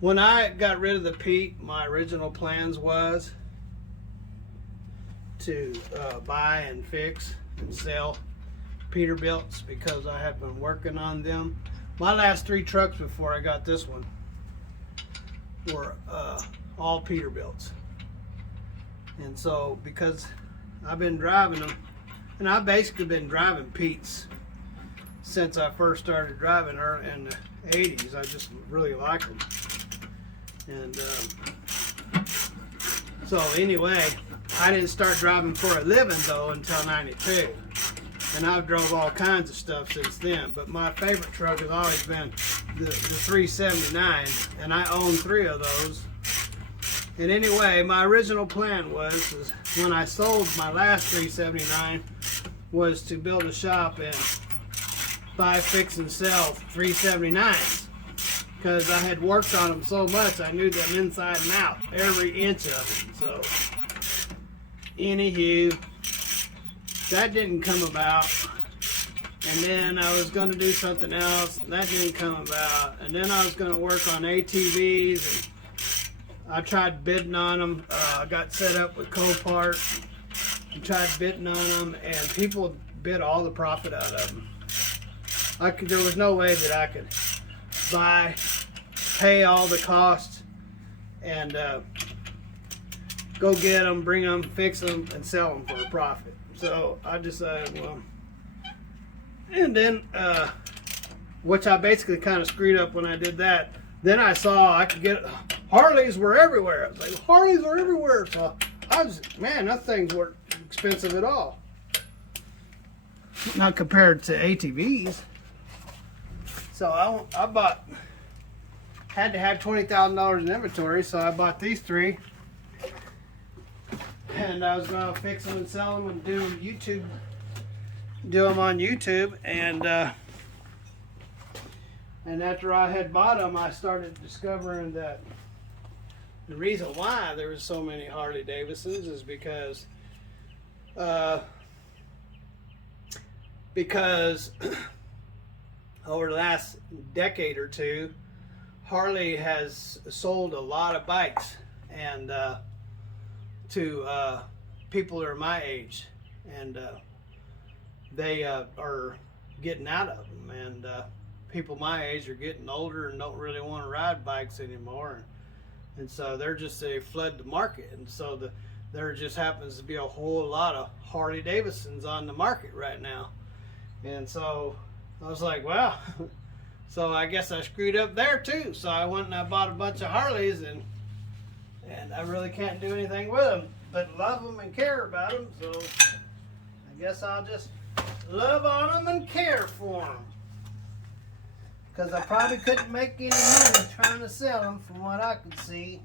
When I got rid of the Pete, my original plans was to buy and fix and sell Peterbilts because I had been working on them. My last 3 trucks before I got this one were all Peterbilts. And so because I've been driving them, and I've basically been driving Pete's since I first started driving her in the 80s. I just really like them. And so anyway, I didn't start driving for a living though until 92. And I've drove all kinds of stuff since then. But my favorite truck has always been the 379, and I own 3 of those. And anyway, my original plan was when I sold my last 379 was to build a shop and buy, fix, and sell 379s. Because I had worked on them so much, I knew them inside and out, every inch of them. So, anywho, that didn't come about. And then I was going to do something else, and that didn't come about. And then I was going to work on ATVs, and I tried bidding on them. I got set up with Copart and tried bidding on them, and people bid all the profit out of them. There was no way that I could buy, pay all the costs, and go get them, bring them, fix them, and sell them for a profit. So I decided, well, and then, which I basically kind of screwed up when I did that. Then I saw I could get, Harleys were everywhere. I was like, Harleys were everywhere. So I was, man, that things weren't expensive at all. Not compared to ATVs. So I bought, had to have $20,000 in inventory, so I bought these 3. And I was going to fix them and sell them and do them on YouTube. And after I had bought them, I started discovering that the reason why there was so many Harley Davidsons is because over the last decade or 2, Harley has sold a lot of bikes and to people that are my age, and they are getting out of them, and people my age are getting older and don't really want to ride bikes anymore, and so they flood the market, and so there just happens to be a whole lot of Harley Davidsons on the market right now. And so I was like, well, so I guess I screwed up there too. So I went and I bought a bunch of Harleys, and I really can't do anything with them but love them and care about them. So I guess I'll just love on them and care for them, because I probably couldn't make any money trying to sell them from what I could see.